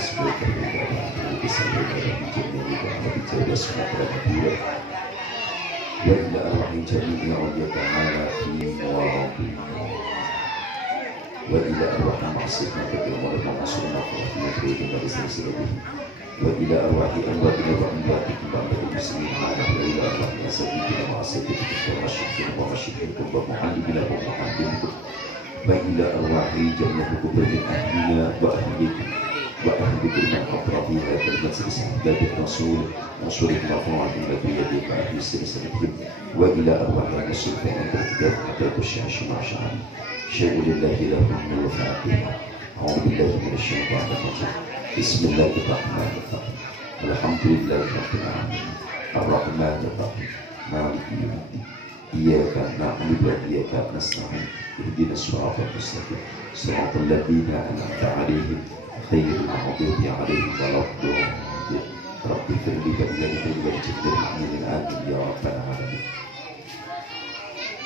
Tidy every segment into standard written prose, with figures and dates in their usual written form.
sebuah perbedaan bisa berada di jami'i dan lebih jauh Sumatera Barat wa ila arwahi jami'i awliya ta'ala fi muwabi wa ila arwahi ma'asifna bagaimana ma'asurna fa'afiyah berada pada silsilah wa ila arwahi anwa'ina wa anwa'ati kembang dari muslimin ala wa ila arwahi asabikina ma'asabikina wa masyidina wa masyidina wa mu'alibina wa mu'alibina wa ila arwahi jami'atukum min ahlina wa ahlikum wa ahlikum min atrafiha kal majlis ahbabir rasul rasulih ma'fu'atin wa biyadi ba'di silsilatin wa ila arwahi rasulih wa berkidat atatu syashi ma'asyari syai'ulillahi lahumna wa fa'atihah a'udhu billahi minasyaitanir rajim bismillahirrahmanirrahim alhamdulillahi rabbil alamin arrahmanir rahim maliki yaumiddin iyyaka na'budu wa iyyaka nasta'in ihdinas siratal mustaqim siratal ladzina an'amta 'alaihim ghairil maghdubi 'alaihim waladdallin rabbi firli wa jiddir amin amin ya rabbal alamin.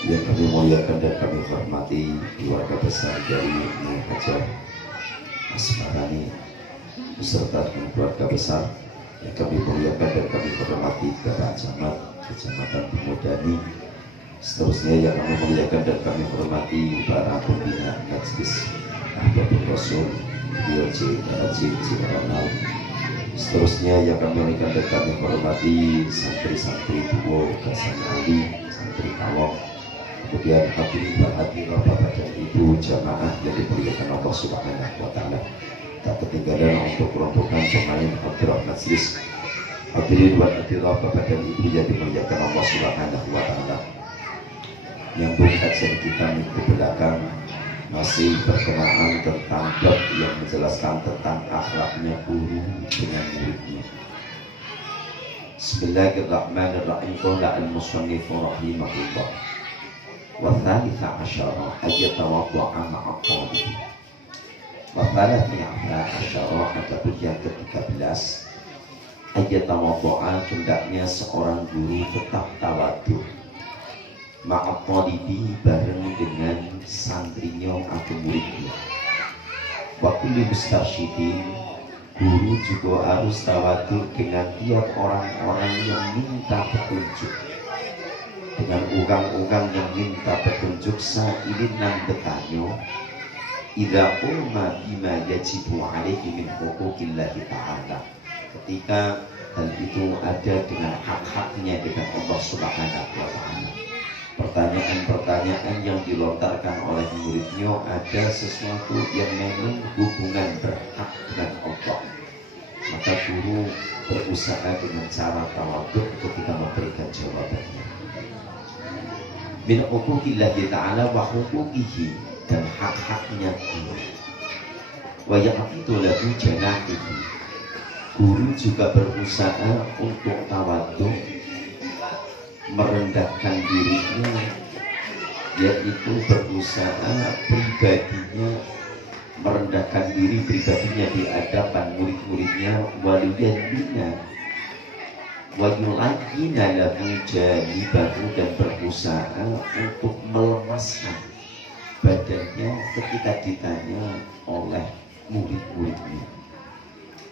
Yang kami muliakan dan kami hormati keluarga besar dari Nyai Hajar Asmarani beserta dengan keluarga besar yang kami muliakan dan kami hormati Bapak Camat Kecamatan Pemudani, seterusnya yang kami muliakan dan kami hormati para pembina Majlis Ahbabur Rasul DLC Ronald, seterusnya yang kami muliakan dan kami hormati santri-santri Duo Gasan Ali, santri Kawong, kemudian hadirin berhadirat Bapak dan Ibu jamaah yang dimuliakan Allah Subhanahu wa Ta'ala. Tak ketinggalan untuk rombongan pemain hadirat majlis, hadirin wa hadirat Bapak dan Ibu yang dimuliakan Allah Subhanahu wa Ta'ala. Nyambung kajian kita minggu belakang masih berkenaan tentang bab yang menjelaskan tentang akhlaknya guru dengan muridnya. Bismillahirrahmanirrahim. Qala al-musannifu rahimahullah wa thalitha asyara ayyatawaddu'a ma'a talib. Wa thalitha asyara adapun yang ke-13 ayyatawaddu'a hendaknya seorang guru tetap tawadhu ma'a talibi bareng dengan santrinya atau muridnya. Wa kulli mustarsyidin, guru juga harus tawadhu dengan tiap orang-orang yang minta petunjuk, dengan orang-orang yang minta petunjuk sa'ilin nang bertanya idza umma bima yajibu alaihi min huquqillahi ta'ala, ketika hal itu ada dengan hak-haknya dengan Allah Subhanahu wa Ta'ala. Pertanyaan-pertanyaan yang dilontarkan oleh muridnya ada sesuatu yang memang hubungan berhak dengan Allah, maka guru berusaha dengan cara tawadhu ketika memberikan jawabannya. Min huquqillahi ta'ala wa huquqihi, dan hak-haknya guru. Wa yaqitu lahu janahihi, guru juga berusaha untuk tawadhu, merendahkan dirinya, yaitu berusaha pribadinya, merendahkan diri pribadinya di hadapan murid-muridnya, waliyadina wa yulayyina lahu janibahu, dan berusaha untuk melemaskan badannya ketika ditanya oleh murid-muridnya.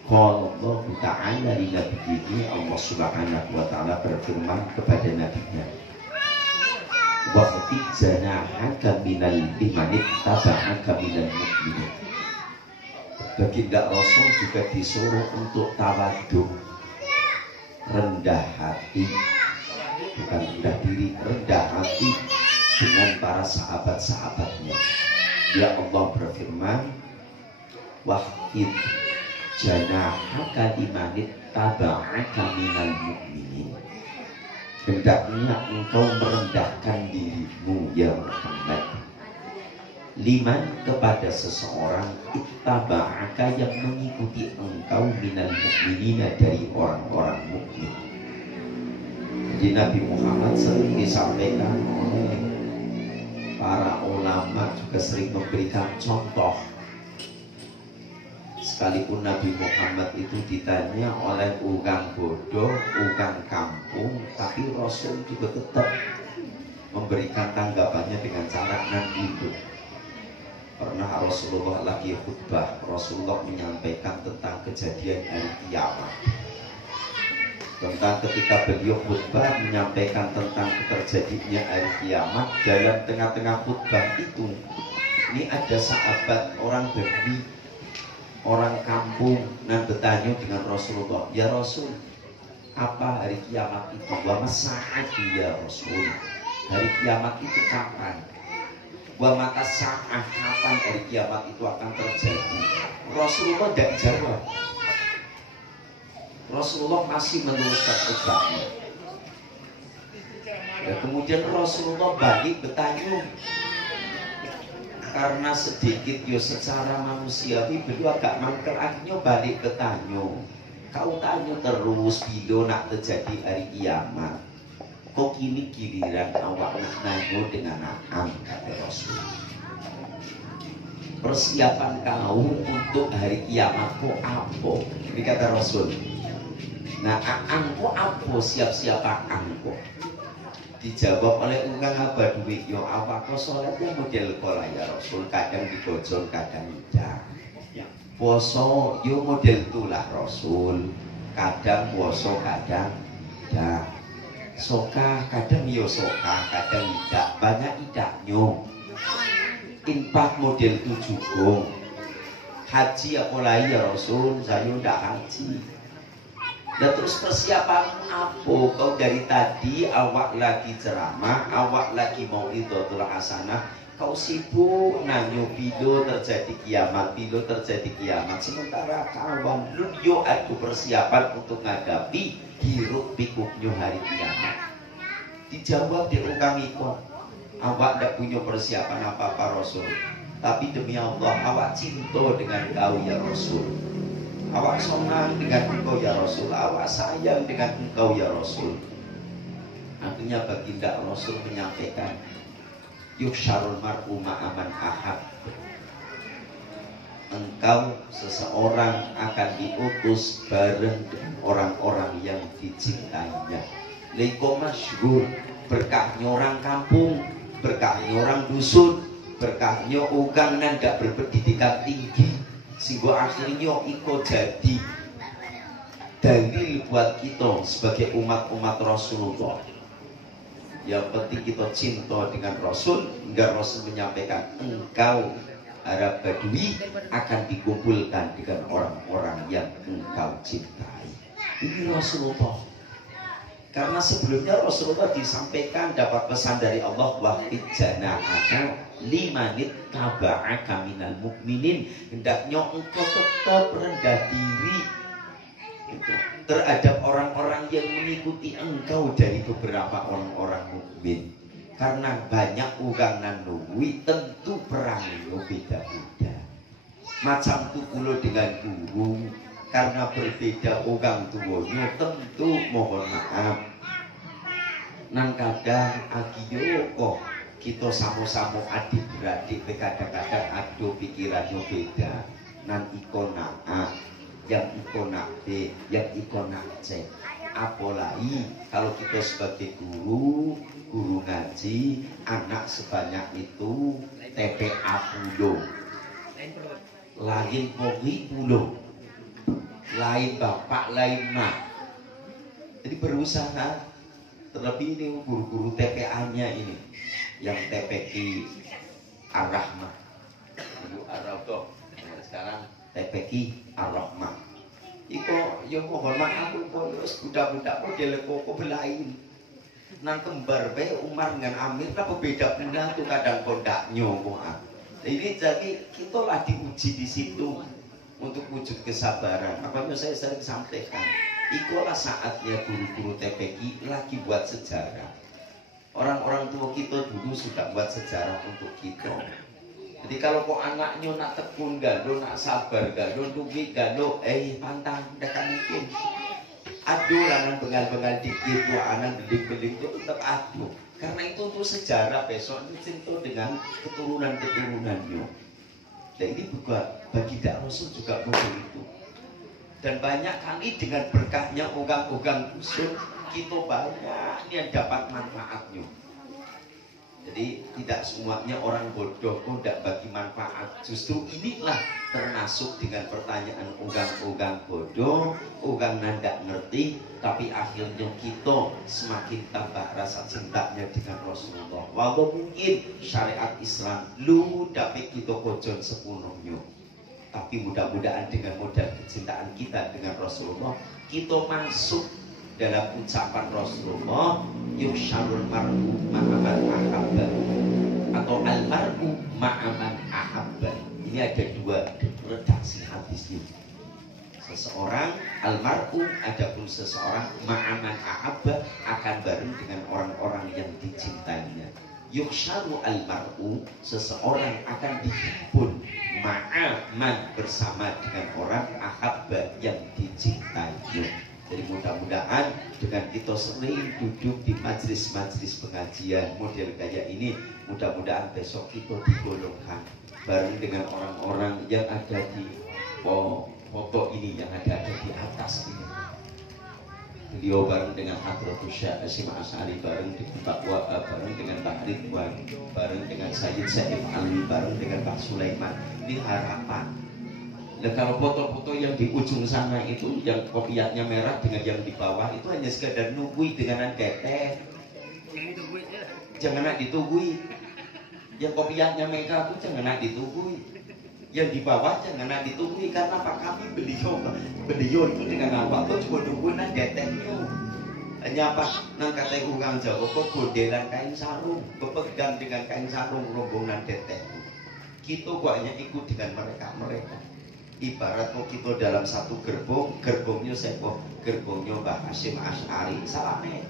Qala Allah Ta'ala li nabiyyihi, Allah Subhanahu wa Ta'ala berfirman kepada nabinya, waqti janahaka minal limanit taba'aka minal mu'minin. Baginda Rasul juga disuruh untuk tawadhu, rendah hati, bukan rendah diri, rendah hati dengan para sahabat-sahabatnya. Ya Allah berfirman, waqti janahaka limanit taba'aka minal mu'minin, hendaknya engkau merendahkan dirimu ya Muhammad, liman kepada seseorang, ittaba'aka yang mengikuti engkau, minal mu'minina dari orang-orang mukmin. Jadi Nabi Muhammad sering disampaikan oleh para ulama, juga sering memberikan contoh. Sekalipun Nabi Muhammad itu ditanya oleh orang bodoh, orang kampung, tapi Rasul juga tetap memberikan tanggapannya dengan cara nan itu. Pernah Rasulullah lagi khutbah, Rasulullah menyampaikan tentang kejadian hari kiamat. Tentang ketika beliau khutbah menyampaikan tentang terjadinya hari kiamat, dalam tengah-tengah khutbah itu, ini ada sahabat orang Badui, orang kampung, nan bertanya dengan Rasulullah, ya Rasul, apa hari kiamat itu? Wa masa'at ya Rasul, hari kiamat itu kapan? Wa mata sa'ah, kapan hari kiamat itu akan terjadi? Rasulullah tidak jawab. Rasulullah masih meneruskan khutbahnya. Dan kemudian Rasulullah balik bertanya, karena sedikit yo secara manusiawi beliau agak mangkel, akhirnya balik bertanya, kau tanya terus bila nak terjadi hari kiamat, kok kini giliran awak nak nanya dengan Naam, kata Rasul. Persiapan kau untuk hari kiamat kok apa? Ini kata Rasul. Nah, angko apa? Siap-siap angko. Dijawab oleh Ungkang Badui, yo awak kok sholatnya model kola ya Rasul, kadang digojol, kadang tidak. Poso yo model itulah Rasul, kadang poso, kadang tidak. Soka kadang yo soka, kadang tidak, banyak tidaknya. Infak model itu juga. Haji apa lagi ya Rasul, saya tidak haji. Dan terus persiapan apa? Kau dari tadi awak lagi ceramah, awak lagi mau idhatul hasanah, kau sibuk nanyo video terjadi kiamat, video terjadi kiamat. Sementara kawan lu yo ada persiapan untuk menghadapi hiruk pikuknya hari kiamat. Dijawab di Ungkang ikut, awak tidak punya persiapan apa-apa Rasul, tapi demi Allah awak cinta dengan kau ya Rasul, awak senang dengan engkau ya Rasul, awak sayang dengan engkau ya Rasul. Akhirnya baginda Rasul menyampaikan, yuksharul mar'u ma'aman ahab, engkau seseorang akan diutus bareng dengan orang-orang yang dicintainya. Liko masyhur, berkahnya orang kampung, berkahnya orang dusun, berkahnya orang yang tidak berpendidikan tinggi, sehingga akhirnya ikut jadi dalil buat kita sebagai umat-umat Rasulullah. Yang penting kita cinta dengan Rasul, hingga Rasul menyampaikan engkau Arab Badui akan dikumpulkan dengan orang-orang yang engkau cintai. Ini Rasulullah. Karena sebelumnya Rasulullah disampaikan dapat pesan dari Allah, wahid janahaka limanit taba'aka minal mukminin, hendaknya engkau tetap rendah diri gitu, terhadap orang-orang yang mengikuti engkau dari beberapa orang-orang mukmin. Karena banyak ugangan nungwi, tentu perangnya beda-beda. Macam tukulo dengan guru, karena berbeda ugang tuwonya, tentu mohon maaf. Nang kadang agiyo kok kita sama-sama adik beradik, kadang-kadang adu pikirannya beda. Nan iko nak A, yang iko nak B, yang iko nak C. Apalagi kalau kita sebagai guru ngaji, anak sebanyak itu TPA pulau, lain pogi pulau, lain bapak, lain mak. Jadi berusaha, terlebih ini guru-guru TPA-nya ini, yang TPI Ar-Rahmah, dulu Ar-Rahmah, sekarang TPI Ar-Rahmah. Iko yang mohon maaf, budak-budak model kok belain. Nang kembar be Umar dengan Amir lah beda benda tuh kadang kondaknya kok. Ini jadi kita lah diuji di situ untuk wujud kesabaran. Makanya saya sering sampaikan, itulah saatnya guru-guru TPI lagi buat sejarah. Orang-orang tua kita dulu sudah buat sejarah untuk kita. Jadi kalau kok anaknya nak tekun galo, nak sabar galo, dugi galo, pantang, tidak akan mungkin. Aduh, lanang bengal-bengal dikit, anak beling-beling itu tetap aduh. Karena itu untuk sejarah besok itu cinta dengan keturunan-keturunannya. Dan ini juga baginda Rasul juga model itu. Dan banyak kali dengan berkahnya ugang-ugang usul, kita banyak yang dapat manfaatnya. Jadi tidak semuanya orang bodoh kok tidak bagi manfaat. Justru inilah termasuk dengan pertanyaan ugang-ugang bodoh, ugang nanda ngerti, tapi akhirnya kita semakin tambah rasa cintanya dengan Rasulullah. Walau mungkin syariat Islam lu dapat kita kojon sepenuhnya, tapi mudah-mudahan dengan modal kecintaan kita dengan Rasulullah, kita masuk dalam ucapan Rasulullah, yusyarul mar'u ma'aman ahabba, atau almar'u ma'aman ahabba. Ini ada dua redaksi hadisnya. Seseorang almar'u, adapun seseorang ma'aman ahabba, akan bareng dengan orang-orang yang dicintainya. Yuksharu almar'u, seseorang akan dihimpun ma'aman, bersama dengan orang ahabba, yang dicintainya. Jadi mudah-mudahan dengan kita sering duduk di majelis-majelis pengajian model kayak ini, mudah-mudahan besok kita digolongkan bareng dengan orang-orang yang ada di foto ini, yang ada di atas ini. Beliau bareng dengan Hadratus Syekh Hasyim Asy'ari, bareng dengan Pak Wahab, bareng dengan Pak Ridwan, bareng dengan Sayyid Saif Ali, bareng dengan Pak Sulaiman. Ini harapan. Nah, kalau foto-foto yang di ujung sana itu yang kopiahnya merah dengan yang di bawah itu hanya sekadar nunggui dengan teteh. Jangan ditugui. Yang kopiahnya merah itu jangan ditugui. Yang di bawah jangan ditugui, karena apa? Kami beliau itu dengan apa? Itu cuma nungguin tetehnya. Hanya apa? Nang kata ugang Jawa kok godelan kain sarung, kepegang dengan kain sarung rombongan teteh. Kita kok hanya ikut dengan mereka. Ibarat kok kita dalam satu gerbong, gerbongnya siapa? Gerbongnya Mbah Hasyim Asy'ari, salame.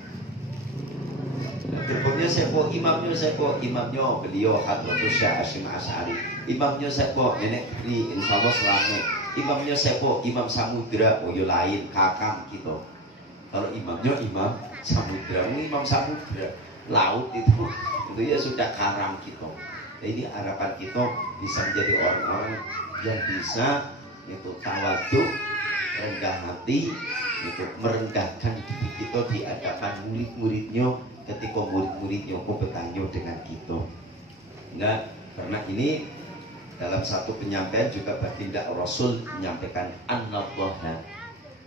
Gerbongnya siapa? Imamnya siapa? Imamnya beliau Hadratus Syekh Hasyim Asy'ari. Imamnya siapa? Nenek Pri, insyaallah salame. Imamnya siapa? Imam Samudra. Oh yo lain, kakang kita. Kalau imamnya Imam Samudra, Imam Samudra, laut itu ya sudah karam kita. Jadi harapan kita bisa menjadi orang-orang yang bisa itu tawaduk, rendah hati, itu merendahkan diri kita di hadapan murid-muridnya ketika murid-muridnya bertanya dengan kita. Nah, karena ini dalam satu penyampaian juga baginda Rasul menyampaikan annallaha,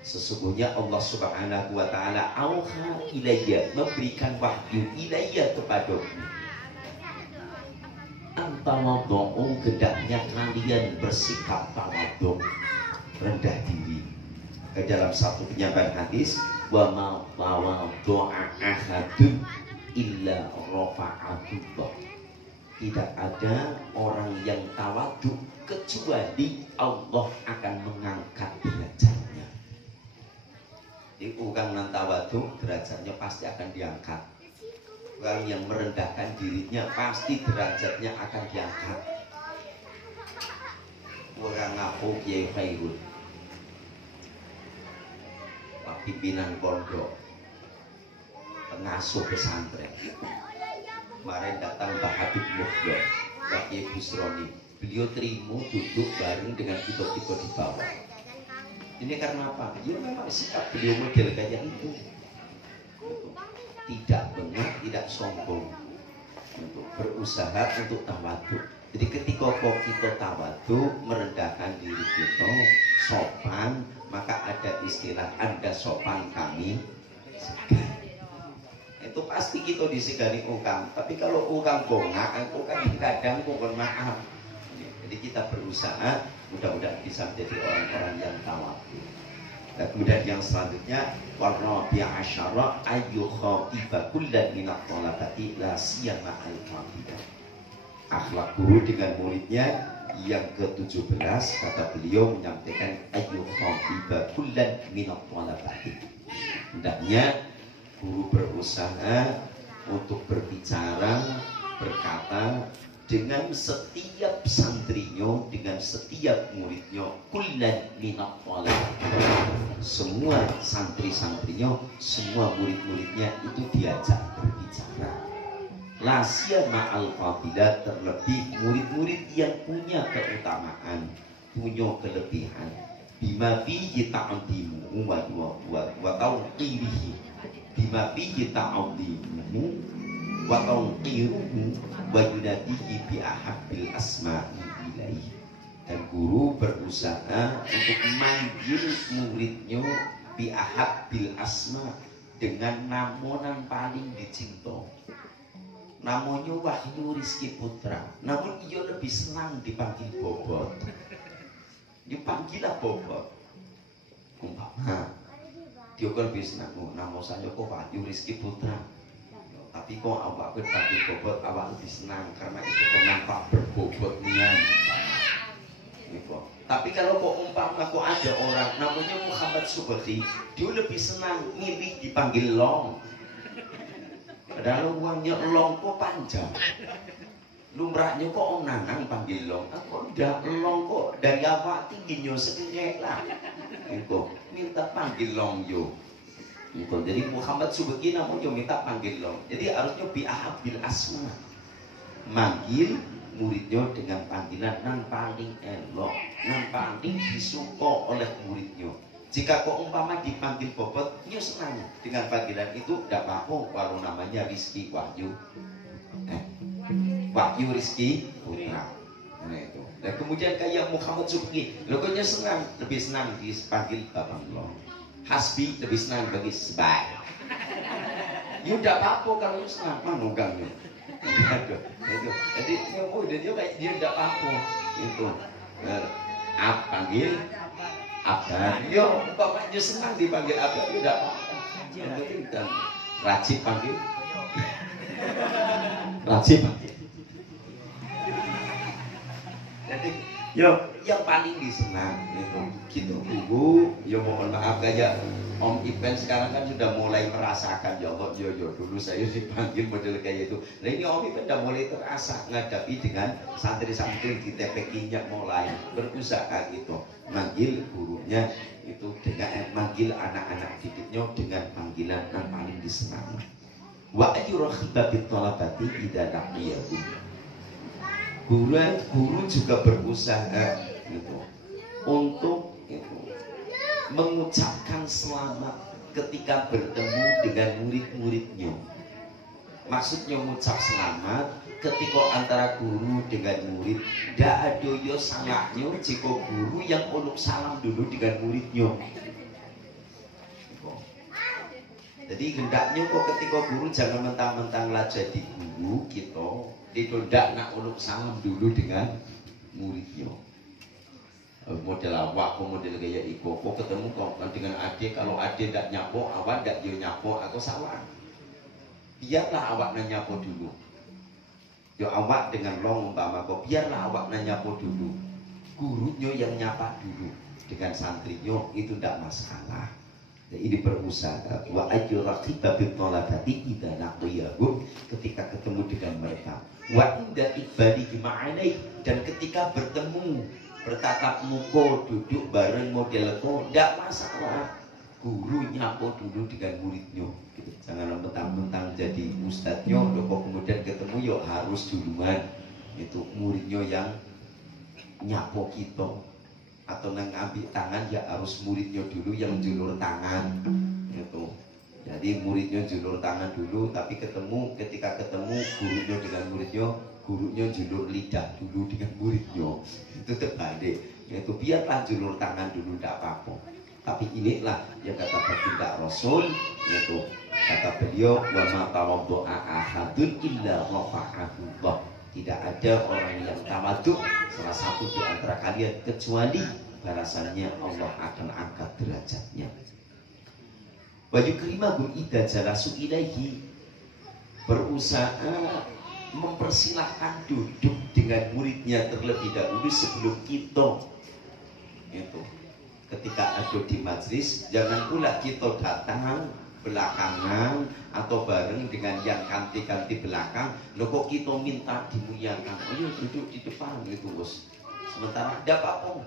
sesungguhnya Allah Subhanahu wa taala auha ilayya, memberikan wahyu ilayya kepadaku, antawadhu, hendaknya kalian bersikap tawadhu, rendah diri. Ke dalam satu penyampaian hadis, wa ma tawadhu'a ahadun illa rafa'atullah, tidak ada orang yang tawadhu kecuali Allah akan mengangkat derajatnya. Jadi orang yang tawadhu derajatnya pasti akan diangkat. Orang yang merendahkan dirinya pasti derajatnya akan diangkat. Orang ngaku kiai khairun, Pak pimpinan pondok, pengasuh pesantren, kemarin datang Pak Habib Mukhtar, Pak Kiai Busroni, beliau terima duduk bareng dengan kita di bawah. Ini karena apa? Ya memang sikap beliau model kayak itu. Tidak bengak, tidak sombong, untuk berusaha untuk tawadhu. Jadi ketika kita tawadhu, merendahkan diri kita, sopan, maka ada istilah Anda sopan kami segan. Itu pasti kita disegani ukang. Tapi kalau ukang bongak, itu kan kadang mohon maaf. Jadi kita berusaha, mudah-mudahan bisa menjadi orang-orang yang tawadhu. Dan kemudian yang selanjutnya, warna bi'asyara ayyukha iba kullan minat tolabati la siyama al-qabidah. Akhlak guru dengan muridnya yang ke-17, kata beliau menyampaikan ayyukha iba kullan minat tolabati. Hendaknya guru berusaha untuk berbicara, berkata dengan setiap santrinya, dengan setiap muridnya, kullan minat tolabati. Semua santri-santrinya, semua murid-muridnya itu diajak berbicara. Lasya ma'al fadilah, terlebih murid-murid yang punya keutamaan, punya kelebihan. Bima fihi ta'adimu wa tauqirihi. Bima fihi ta'adimu wa tawqiruhu wa yunadihi bi ahabbil asma'i ilaihi. Dan guru berusaha untuk manggil muridnya bi ahabbil asma, dengan namonan paling dicinta. Namanya Wahyu Rizki Putra, namun ia lebih senang dipanggil Bobot. Dipanggillah Bobot. Umpama dia kan lebih senang, nama saya kok Wahyu Rizki Putra, tapi kok awak dipanggil Bobot, awak lebih senang karena itu nampak berbobot nian. Tapi kalau kok umpama kok ada orang namanya Muhammad Subhi, dia lebih senang milih dipanggil Long. Padahal uangnya Long kok panjang. Lumrahnya kok Om Nanang panggil Long. Aku udah Long kok dari awak tingginya segede lah. Itu minta panggil Long yo. Itu jadi Muhammad Subhi namanya minta panggil Long. Jadi harusnya bi'ahabil asma. Manggil muridnya dengan panggilan yang paling elok, yang paling disuka oleh muridnya. Jika kok umpama dipanggil Bobot, dia senang dengan panggilan itu, tidak apa-apa walau namanya Rizki Wahyu. Wahyu Rizki Putra. Nah itu. Dan kemudian kayak Muhammad Subhi, logonya senang, lebih senang dipanggil Babang Long. Hasbi lebih senang bagi Sebai. Ya tidak apa-apa kalau senang, manugangnya. Itu. Jadi dia kayak dia tidak apa itu. Panggil Abang. Yo, bapaknya senang dipanggil Abang, tidak apa-apa. Yang penting kan rajin panggil. Rajin panggil. Jadi yo yang paling disenang itu gitu Bu. Yo mohon maaf aja Om Ipen sekarang kan sudah mulai merasakan ya Allah, yo dulu saya dipanggil model kayak itu. Nah ini Om Ipen sudah mulai terasa ngadapi dengan santri-santri di TPK-nya mulai berusaha gitu. Manggil gurunya itu dengan manggil anak-anak didiknya dengan panggilan yang paling disenangi. Wa ayyurahibba bitolabati idza laqiyahum. Guru juga berusaha gitu untuk itu mengucapkan selamat ketika bertemu dengan murid-muridnya. Maksudnya mengucap selamat ketika antara guru dengan murid. Tidak ada yo salahnya jika guru yang uluk salam dulu dengan muridnya. Jadi hendaknya kok ketika guru jangan mentang-mentang lah jadi guru kita tidak nak uluk salam dulu dengan muridnya. Model awak, model gaya iko, kok ketemu kok dengan adik, kalau adik tidak nyapo, awak tidak dia nyapo, aku salah. Biarlah awak nyapo dulu. Yo awak dengan long umpama kok, biarlah awak nyapo dulu. Gurunya yang nyapa dulu dengan santrinya itu tidak masalah. Ini berusaha wa ajraqiba bi talabati idza laqiyahum, ketika ketemu dengan mereka. Wa inda ibadi ma'anai, dan ketika bertemu bertatap muka duduk bareng model kok tidak masalah. Guru nyapo dulu dengan muridnya gitu. Jangan mentang-mentang jadi ustadznya kok kemudian ketemu yo harus duluan itu muridnya yang nyapo kita, atau nang ambil tangan ya harus muridnya dulu yang julur tangan gitu. Jadi muridnya julur tangan dulu, tapi ketika ketemu gurunya dengan muridnya, gurunya julur lidah dulu dengan muridnya. Itu terbalik. Yaitu biarlah julur tangan dulu tidak apa-apa. Tapi inilah yang kata baginda Rasul, yaitu kata beliau wa ma tawaddu'a ahadun illa rafa'ahu Allah. Tidak ada orang yang tawadhu salah satu di antara kalian kecuali balasannya Allah akan angkat derajatnya. Wa yukrimahu idza jalasu ilaihi, berusaha mempersilahkan duduk dengan muridnya terlebih dahulu sebelum kita. Itu ketika ada di majlis, jangan pula kita datang belakangan atau bareng dengan yang kanti-kanti belakang. Loh kok kita minta dimuliakan, ayo duduk di depan gitu bos. Sementara ada apa-apa,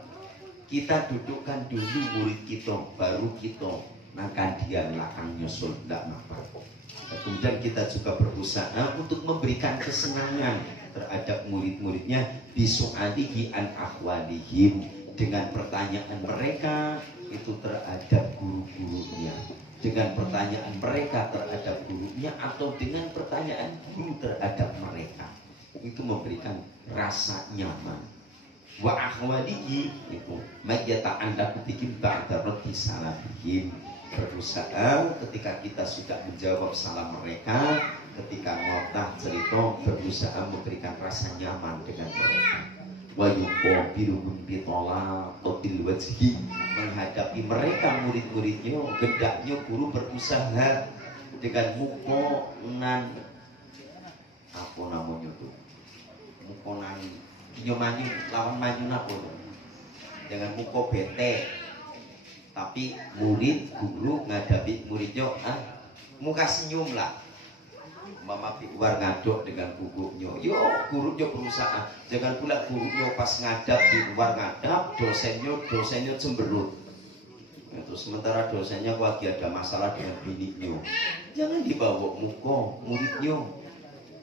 kita dudukkan dulu murid kita, baru kita nangkan dia belakang nyusul, tidak apa-apa. Kemudian kita juga berusaha untuk memberikan kesenangan terhadap murid-muridnya, bisu'alihi an ahwalihim, dengan pertanyaan mereka itu terhadap guru-gurunya, dengan pertanyaan mereka terhadap gurunya, atau dengan pertanyaan guru terhadap mereka, itu memberikan rasa nyaman. Wa akhwalihi itu mayyata'allaku bikin ba'da raddi salamihim, berusaha ketika kita sudah menjawab salam mereka, ketika ngotah cerita, berusaha memberikan rasa nyaman dengan mereka. Wa yuqabiluhum bitolaqatil wajhi, menghadapi mereka murid-muridnya, gendaknya guru berusaha dengan mukonan, apa namanya tuh, mukonan dinyo manyu lawan manyu napa, dengan muko bete, tapi murid guru ngadapi muridnya muka senyum lah. Mama luar ngaduk dengan gurunya, yo gurunya berusaha, jangan pula gurunya pas ngadap di luar ngadap, dosennya cemberut. Itu sementara dosennya lagi ada masalah dengan bininya, jangan dibawa muka muridnya.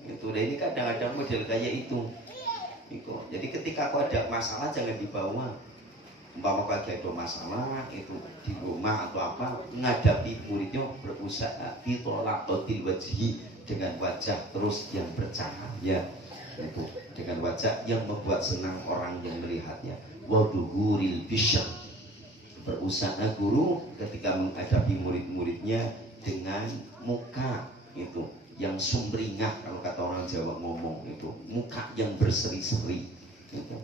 Itu deh, ini kadang-kadang model kayak itu. Jadi ketika kau ada masalah jangan dibawa. Umpama lagi ada masalah itu di rumah atau apa, ngadapi muridnya berusaha bitolaqatil wajhi, dengan wajah terus yang bercahaya, itu dengan wajah yang membuat senang orang yang melihatnya. Waduhuril bisyar, berusaha guru ketika menghadapi murid-muridnya dengan muka itu yang sumringah, kalau kata orang Jawa ngomong itu muka yang berseri-seri, itu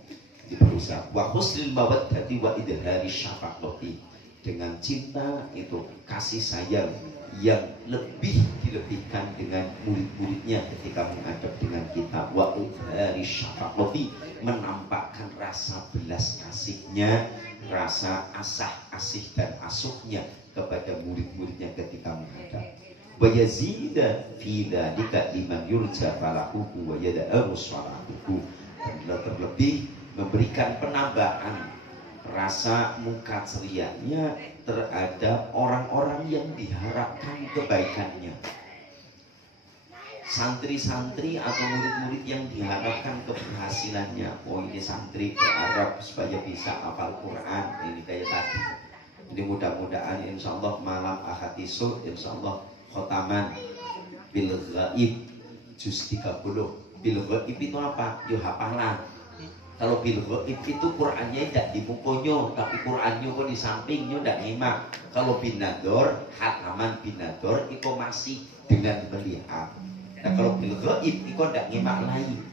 berusaha. Wa husnil mawaddati wa idhari syafaqati, dengan cinta itu kasih sayang yang lebih dilebihkan dengan murid-muridnya ketika menghadap dengan kita. Wa idhari syafaqati, menampakkan rasa belas kasihnya, rasa asih dan asuhnya kepada murid-muridnya ketika menghadap. Wa yazida fi dzalika liman yurja falahuhu wa yada'u salahuhu, dan terlebih memberikan penambahan rasa muka cerianya terhadap orang-orang yang diharapkan kebaikannya, santri-santri atau murid-murid yang diharapkan keberhasilannya. Oh, ini santri berharap supaya bisa hafal Quran, ini kayak tadi. Ini mudah-mudahan insya Allah malam Ahad esok insya Allah khotaman bil ghaib juz 30. Bil ghaib itu apa? Yo hafalan. Kalau bil ghaib itu Qurannya tidak di mukonya, tapi Qurannya kok di sampingnya tidak nyimak. Kalau binador, hataman binador itu masih dengan melihat. Nah kalau bil ghaib itu tidak nyimak lain.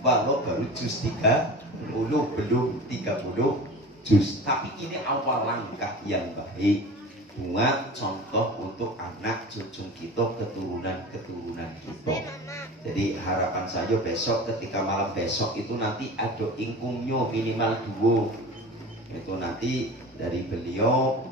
Walau baru juz 30, belum 30 juz. Tapi ini awal langkah yang baik buat contoh untuk anak cucu kita, keturunan kita. Jadi harapan saya besok, ketika malam besok itu nanti ada ingkungnya minimal 2. Itu nanti dari beliau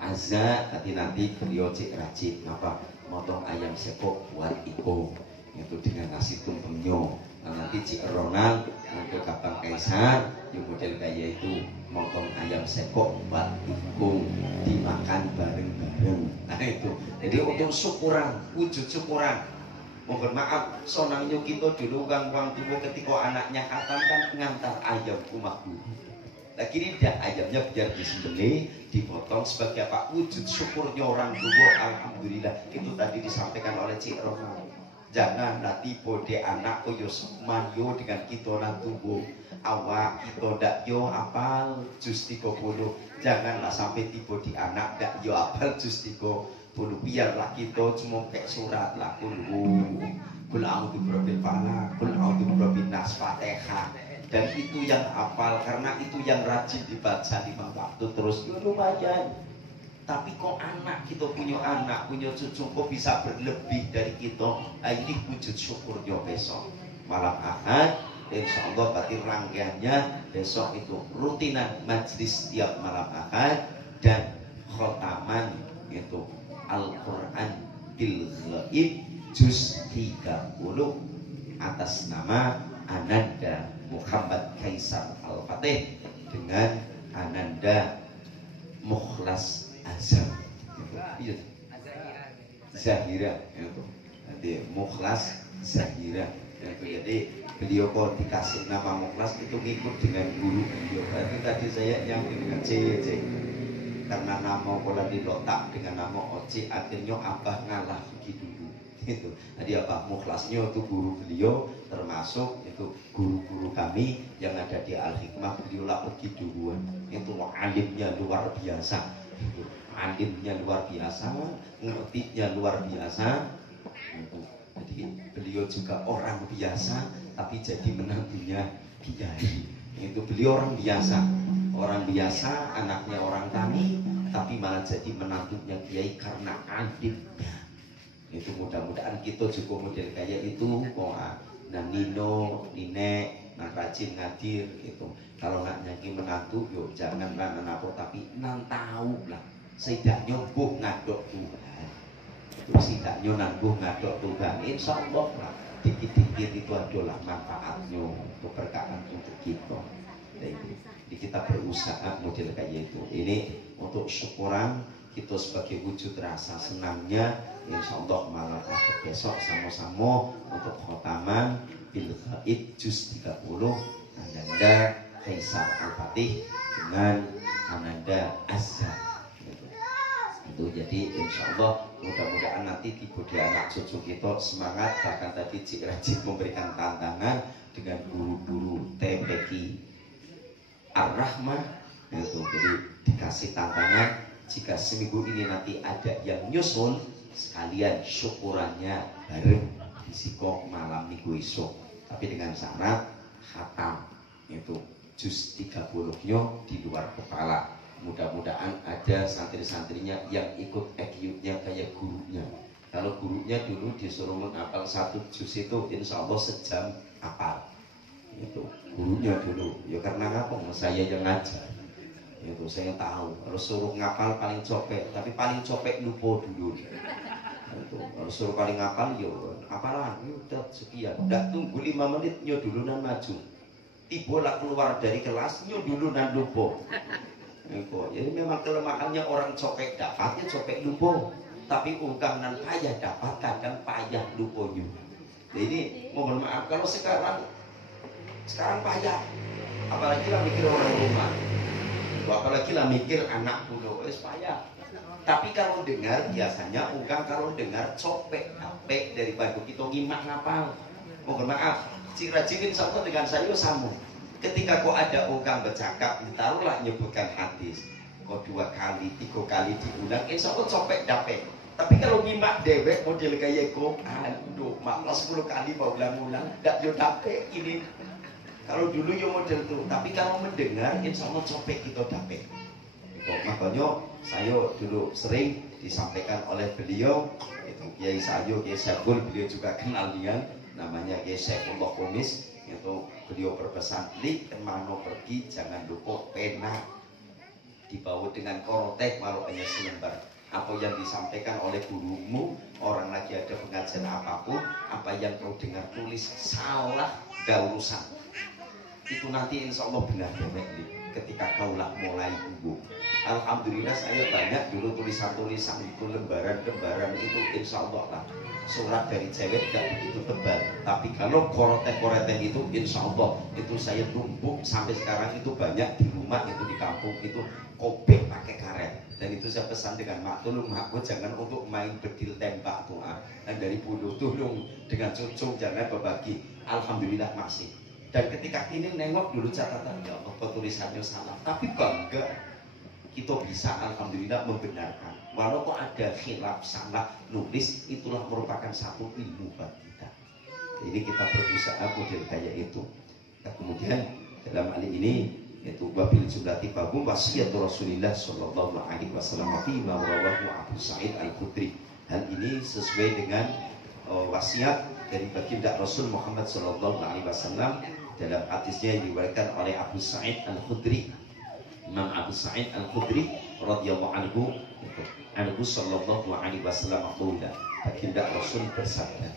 azza, nanti beliau cek racik apa motong ayam sekok buat iko, itu dengan nasi tumpengnya. Nah, nanti cik Ronald untuk Kapang Kaisar yang model kayak itu motong ayam sekok buat iko, dimakan bareng-bareng. Nah itu jadi untuk syukuran, wujud syukuran. Mohon maaf, sonangnya kita dulu uang tua ketika anaknya khatam kan ngantar ayam rumah guru. Nah kini dah ayamnya biar disembelih, dipotong sebagai apa? Wujud syukurnya orang tua. Alhamdulillah, itu tadi disampaikan oleh Cik Ronald. Jangan nanti bode anak koyo sukman yo dengan kita nanti tua. Awak kita ndak yo apal juz 30. Janganlah sampai tiba di anak ndak yo apal juz 30. Biarlah kita cuma kayak surat lah, kul a'udzu birabbil falaq, kul a'udzu birabbin nas, Fatihah. Dan itu yang hafal, karena itu yang rajin dibaca 5 waktu terus, itu lumayan. Tapi kok anak kita punya anak, punya cucu, kok bisa berlebih dari kita? Nah, ini wujud syukurnya besok malam Ahad. Insya Allah berarti rangkaiannya besok itu rutinan majlis setiap malam Ahad dan khotaman itu Al-Quran bil ghaib juz 30 atas nama Ananda Muhammad Kaisar Al-Fatih dengan Ananda Mukhlas Azam. Zahira itu. Nanti Mukhlas Zahira. Jadi beliau kok dikasih nama Mukhlas itu ngikut dengan guru beliau. Berarti tadi saya nyambung dengan C. Karena nama pola diletak dengan nama Oci, akhirnya Abah ngalah begitu dulu. Itu. Jadi Abah Mukhlasnya itu guru beliau, termasuk itu guru-guru kami yang ada di Al-Hikmah, beliau lah pergi duluan. Itu alimnya luar biasa. Alimnya luar biasa, ngertinya luar biasa. Jadi beliau juga orang biasa, tapi jadi menantunya kiai. Itu beliau orang biasa, anaknya orang tani, tapi malah jadi menantunya kiai karena alimnya. Itu mudah-mudahan kita juga model kayak itu. Nah Nino, Nine, nah rajin ngadir gitu. Kalau nggak nyanyi menantu, yuk jangan apa, tapi nang tahu lah. Setidaknya buh ngadok Tuhan. Setidaknya nangguh ngadok Tuhan. Insya Allah lah. Dikit-dikit itu adalah manfaatnya, keberkahan untuk kita. Jadi kita berusaha model kayak itu. Ini untuk syukuran kita sebagai wujud rasa senangnya. Insya Allah malam besok sama-sama untuk khotaman bil ghaib juz 30 Ananda Kaisar Al-Fatih dengan Ananda Azhar. Itu jadi insya Allah mudah-mudahan nanti di budi anak cucu kita semangat. Bahkan tadi Cik Rajin memberikan tantangan dengan guru-guru TPQ Ar-Rahmah itu. Jadi dikasih tantangan, jika seminggu ini nanti ada yang nyusul, sekalian syukurannya bareng di Siko malam minggu esok. Tapi dengan syarat khatam itu juz 30-nya di luar kepala. Mudah-mudahan ada santri-santrinya yang ikut EQ-nya kayak gurunya. Kalau gurunya dulu disuruh menghafal 1 juz itu insya Allah sejam hafal. Itu gurunya dulu. Ya karena apa? Saya yang ngajar. Itu saya tahu. Harus suruh ngapal paling copek, tapi paling copek lupa dulu. Itu harus suruh paling ngapal yo apalan. Udah sekian. Udah tunggu 5 menit nyo dulu nan maju. Tibalah keluar dari kelas nyo dulu nan lupa. Jadi memang kelemahannya orang copek dapatnya copek lupa, tapi ungkang nan payah dapat kadang payah luponya. Jadi mohon maaf kalau sekarang payah, apalagi lah mikir orang rumah, apalagi lah mikir anak dulu, payah. Tapi kalau dengar biasanya ungkang kalau dengar copek capek daripada kita nyimak ngapal. Mohon maaf, Cik Rajin insya dengan saya sama. Ketika kok ada orang bercakap, taruhlah nyebutkan hadis, kok 2 kali, 3 kali diulang, insya Allah copek dapet. Tapi kalau nyimak dewek model kayak kok, aduh, malah 10 kali mau ulang-ulang, gak yo dapet ini. Kalau dulu yo model tuh, tapi kalau mendengar, insya Allah copek kita dapet. Makanya saya dulu sering disampaikan oleh beliau, itu Kiai Sayo, Kiai Saiful, beliau juga kenal dia, namanya Kiai Saifullah Kumis. Itu beliau berpesan, Lik kemana pergi jangan lupa pena dibawa dengan korotek walau hanya selembar. Apa yang disampaikan oleh gurumu, orang lagi ada pengajian apapun, apa yang kau dengar tulis salah gak urusan. Itu nanti insya Allah benar ketika kaulah mulai tumbuh. Alhamdulillah saya banyak dulu tulisan-tulisan itu, lembaran-lembaran itu insya Allah lah. Surat dari cewek tidak begitu tebal, tapi kalau koreten-koreten itu insya Allah itu saya tumpuk sampai sekarang itu banyak di rumah, itu di kampung itu kopek pakai karet. Dan itu saya pesan dengan mak, tolong makku jangan untuk main bedil tembak tuh, dan dari bulu tolong dengan cucu jangan berbagi. Alhamdulillah masih. Dan ketika ini nengok dulu catatan, ya Allah tulisannya salah, tapi bangga kita bisa alhamdulillah membenarkan. Walau kok ada khilaf salah nulis, itulah merupakan satu ilmu buat kita. Jadi kita berusaha model kayak itu. Nah, kemudian dalam hal ini itu wabil jumlati babum wasiat Rasulullah sallallahu alaihi wasallam fi ma rawahu Abu Sa'id Al-Khudri. Hal ini sesuai dengan wasiat dari baginda Rasul Muhammad sallallahu alaihi wasallam dalam hadisnya yang diriwayatkan oleh Abu Sa'id Al-Khudri. Imam Abu Sa'id Al-Khudri radhiyallahu anhu sallallahu alaihi wasallam qala, baginda Rasul bersabda,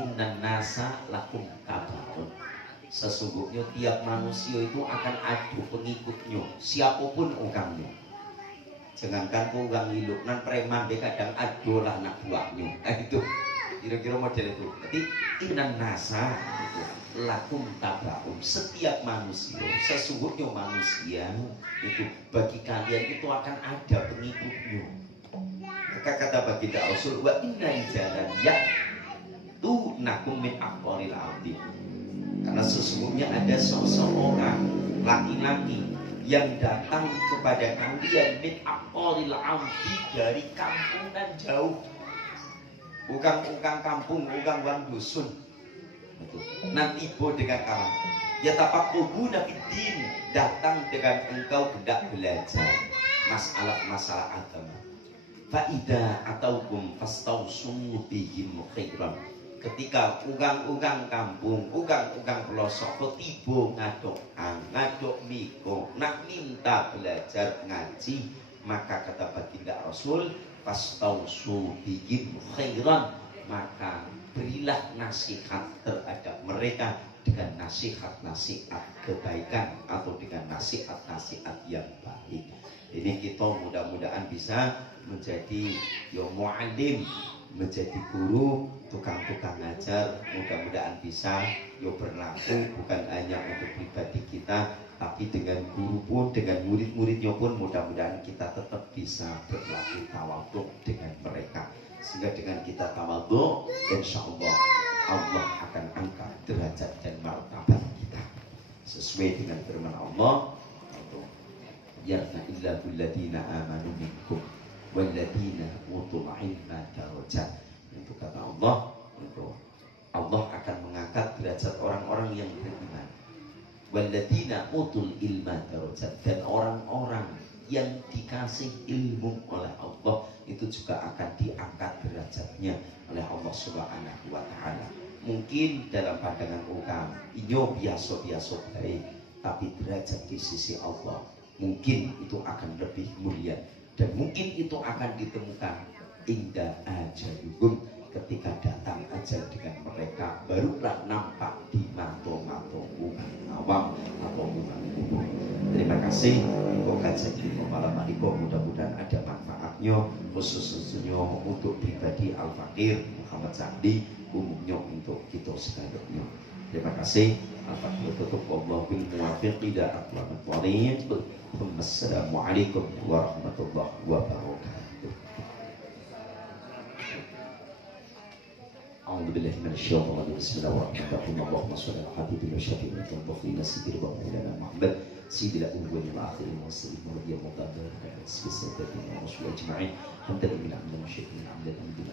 innan nasa lakum tabaun. Sesungguhnya tiap manusia itu akan ada pengikutnya, siapapun orangnya. Jangankan orang ngiluk nan preman, dia kadang ada lah anak buahnya. Itu Kira-kira model itu. Jadi innan nasa itu lakum tabaum. Setiap manusia, sesungguhnya manusia itu bagi kalian itu akan ada pengikutnya. Maka kata baginda Rasul, wa inna jalan ya tu nakum min aqwaril ardi. Karena sesungguhnya ada seseorang laki-laki yang datang kepada kalian min aqwaril ardi, dari kampungan jauh. Bukan kampung, bukan wang dusun. Nanti bo dengan kawan. Ya tapak kubu nabi din, datang dengan engkau hendak belajar masalah agama. Faida ataukum fastausu bihim khairan. Ketika ugang kampung, ugang pelosok tiba ngadok miko, nak minta belajar ngaji, maka kata baginda Rasul, fastausu bihim khairan, maka berilah nasihat terhadap mereka dengan nasihat-nasihat kebaikan atau dengan nasihat-nasihat yang baik. Ini kita mudah-mudahan bisa menjadi mu'alim, menjadi guru, tukang-tukang ngajar. Mudah-mudahan bisa berlaku bukan hanya untuk pribadi kita, tapi dengan guru pun, dengan murid-muridnya pun, mudah-mudahan kita tetap bisa berlaku tawadhu dengan mereka. Sehingga dengan kita tawadhu, insya Allah Allah akan angkat derajat dan martabat kita sesuai dengan firman Allah, yarna illa billadina amanu minkum walladina utul ilma darajat. Itu kata Allah, itu Allah akan mengangkat derajat orang-orang yang beriman. Walladina utul ilma darajat, dan orang-orang yang dikasih ilmu oleh Allah itu juga akan diangkat derajatnya oleh Allah Subhanahu wa taala. Mungkin dalam pandangan orang inyo biasa-biasa baik, tapi derajat di sisi Allah mungkin itu akan lebih mulia, dan mungkin itu akan ditemukan inda ajaluhum, ketika datang ajal dengan mereka barulah nampak di mato-mato umat awam atau umat umum. Terima kasih untuk kajian kita malam hari. Mudah-mudahan ada manfaatnya, khususnya untuk pribadi Al-Fakir Muhammad Sa'di, umumnya untuk kita sekalian. Terima kasih. Al-Fakir tutup. Wallahul muwaffiq ila aqwamit thariq. Assalamualaikum warahmatullahi wabarakatuh. أعوذ بالله من الشيطان الرجيم. بسم الله الرحمن الرحيم. اللهم صل على حبيبنا وشفيعنا ومولانا سيدنا ومولانا محمد سيد الأولين والآخرين والسيد الذي المقدر سيدنا ورسول أجمعين. حمدا لله من الشيطان الرجيم.